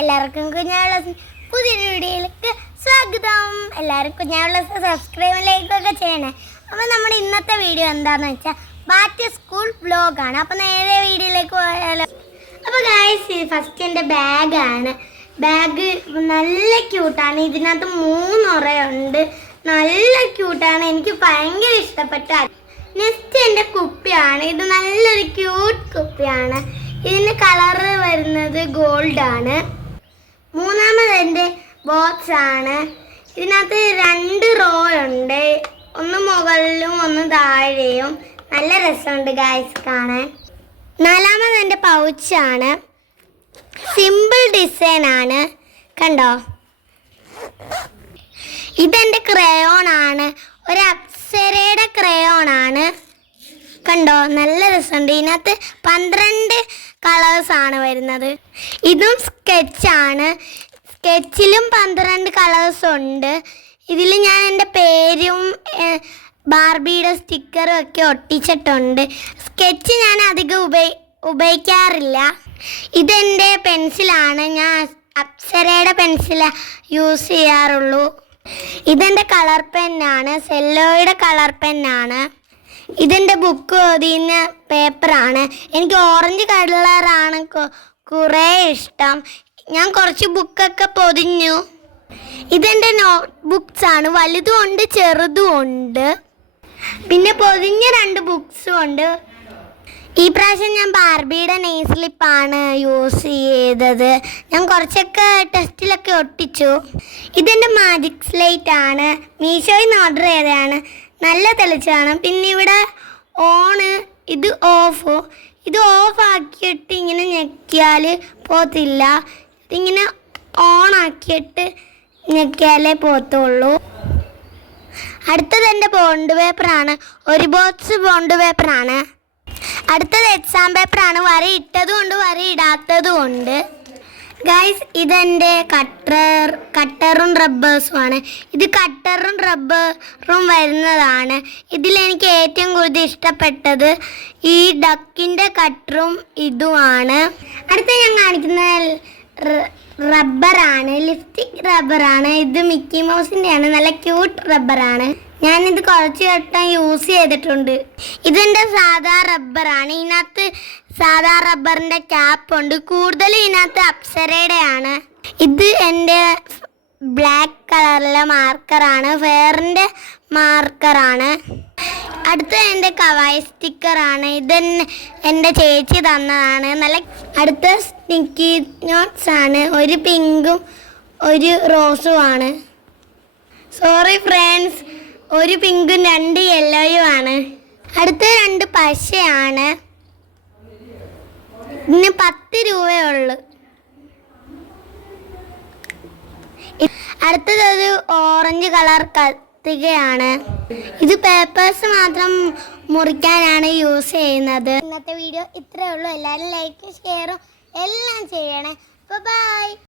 എല്ലാവർക്കും കുഞ്ഞാവള പുതിയൊരു വീഡിയോയിലേക്ക് സ്വാഗതം. എല്ലാവരും കുഞ്ഞാവള സബ്സ്ക്രൈബ് ലൈക്കൊക്കെ ചെയ്യണേ. അപ്പോൾ നമ്മുടെ ഇന്നത്തെ വീഡിയോ എന്താണെന്ന് വെച്ചാൽ ബാക്ക് ടു സ്കൂൾ വ്ലോഗാണ്. അപ്പോൾ നേരെ വീഡിയോയിലേക്ക് പോയാലോ. അപ്പോൾ ഗായ്സ്, ഫസ്റ്റ് എൻ്റെ ബാഗാണ്. ബാഗ് നല്ല ക്യൂട്ടാണ്. ഇതിനകത്ത് 3 ഉറയുണ്ട്. നല്ല ക്യൂട്ടാണ്, എനിക്ക് ഭയങ്കര ഇഷ്ടപ്പെട്ട. നെക്സ്റ്റ് എൻ്റെ കുപ്പിയാണ്. ഇത് നല്ലൊരു ക്യൂട്ട് കുപ്പിയാണ്. ഇതിന് കളറ് വരുന്നത് ഗോൾഡാണ്. മൂന്നാമത് എൻ്റെ ബോക്സ് ആണ്. ഇതിനകത്ത് 2 റോ ഉണ്ട്, ഒന്ന് മുകളിലും ഒന്ന് താഴെയും. നല്ല രസമുണ്ട് ഗായ്സ് കാണാൻ. നാലാമത് എൻ്റെ പൗച്ചാണ്. സിമ്പിൾ ഡിസൈൻ ആണ്, കണ്ടോ. ഇതെൻ്റെ ക്രയോൺ ആണ്, ഒരു അപ്സരയുടെ ക്രയോൺ ആണ്, കണ്ടോ. നല്ല രസമുണ്ട്. ഇതിനകത്ത് 12 കളേഴ്സാണ് വരുന്നത്. ഇതും സ്കെച്ചാണ്. സ്കെച്ചിലും 12 കളേഴ്സ് ഉണ്ട്. ഇതിൽ ഞാൻ എൻ്റെ പേരും ബാർബിയുടെ സ്റ്റിക്കറും ഒക്കെ ഒട്ടിച്ചിട്ടുണ്ട്. സ്കെച്ച് ഞാൻ അധികം ഉപയോഗിക്കാറില്ല. ഇതെൻ്റെ പെൻസിലാണ്. ഞാൻ അപ്സരയുടെ പെൻസിൽ യൂസ് ചെയ്യാറുള്ളൂ. ഇതെൻ്റെ കളർ പെന്നാണ്, സെല്ലോയുടെ കളർ പെന്നാണ്. ഇതെൻ്റെ ബുക്ക് പൊതിയുന്ന പേപ്പറാണ്. എനിക്ക് ഓറഞ്ച് കളറാണ് കുറേ ഇഷ്ടം. ഞാൻ കുറച്ച് ബുക്കൊക്കെ പൊതിഞ്ഞു. ഇതെൻ്റെ നോട്ട് ബുക്സ് ആണ്. വലുതും ഉണ്ട് ചെറുതും ഉണ്ട്. പിന്നെ പൊതിഞ്ഞ 2 ബുക്സും ഉണ്ട്. ഈ പ്രാവശ്യം ഞാൻ ബാർബിയുടെ നെയിൽ സ്ലിപ്പാണ് യൂസ് ചെയ്തത്. ഞാൻ കുറച്ചൊക്കെ ടെസ്റ്റിലൊക്കെ ഒട്ടിച്ചു. ഇതെൻ്റെ മാജിക് സ്ലേറ്റ് ആണ്. മീഷോയിൽ നിന്ന് ഓർഡർ ചെയ്തതാണ്. നല്ല തെളിച്ചാണ്. പിന്നെ ഇവിടെ ഓണ്, ഇത് ഓഫ്. ഇത് ഓഫ് ആക്കിയിട്ട് ഇങ്ങനെ ഞെക്കിയാൽ പോത്തില്ല. ഇതിങ്ങനെ ഓണാക്കിയിട്ട് ഞെക്കിയാലേ പോത്തുള്ളൂ. അടുത്തത് എൻ്റെ ബോണ്ട് പേപ്പറാണ്. ഒരു ബോക്സ് ബോണ്ട് പേപ്പറാണ്. അടുത്തത് എക്സാം പേപ്പറാണ്. വര ഇട്ടതും ഉണ്ട്, വര ഇടാത്തതും ഉണ്ട്. ഗൈസ്, ഇതെൻ്റെ കട്ടറും റബ്ബേഴ്സും ആണ്. ഇത് കട്ടറും റബ്ബറും വരുന്നതാണ്. ഇതിലെനിക്ക് ഏറ്റവും കൂടുതൽ ഇഷ്ടപ്പെട്ടത് ഈ ഡക്കിൻ്റെ കട്ടറും ഇതുമാണ്. അടുത്ത ഞാൻ കാണിക്കുന്ന റബ്ബറാണ്, ലിപ്സ്റ്റിക് റബ്ബറാണ്. ഇത് മിക്കി മൗസിൻ്റെ ആണ്. നല്ല ക്യൂട്ട് റബ്ബറാണ്. ഞാനിത് കുറച്ച് വട്ടം യൂസ് ചെയ്തിട്ടുണ്ട്. ഇതെൻ്റെ സാധാ റബ്ബറാണ്. ഇതിനകത്ത് സാധാ റബ്ബറിൻ്റെ ക്യാപ്പ് ഉണ്ട്. കൂടുതലും ഇതിനകത്ത് അപ്സരയുടെ ആണ്. ഇത് എൻ്റെ ബ്ലാക്ക് കളറിലെ മാർക്കറാണ്, ഫെയറിൻ്റെ മാർക്കറാണ്. അടുത്ത എൻ്റെ കവായി സ്റ്റിക്കറാണ്. ഇത് എൻ്റെ ചേച്ചി തന്നതാണ്. നല്ല അടുത്ത സ്റ്റിക്കി നോട്ട്സ് ആണ്. ഒരു പിങ്കും ഒരു റോസും ആണ്. സോറി ഫ്രണ്ട്സ്, ഒരു പിങ്കും 2 യെല്ലോയും ആണ്. അടുത്ത 2 പശയാണ്. ഇതിന് 10 രൂപയുള്ളൂ. അടുത്തതൊരു ഓറഞ്ച് കളർ കത്തികയാണ്. ഇത് പേപ്പേഴ്സ് മാത്രം മുറിക്കാനാണ് യൂസ് ചെയ്യുന്നത്. ഇന്നത്തെ വീഡിയോ ഇത്രയേ ഉള്ളൂ. എല്ലാവരും ലൈക്കും ഷെയറും എല്ലാം ചെയ്യണേ. ബൈ.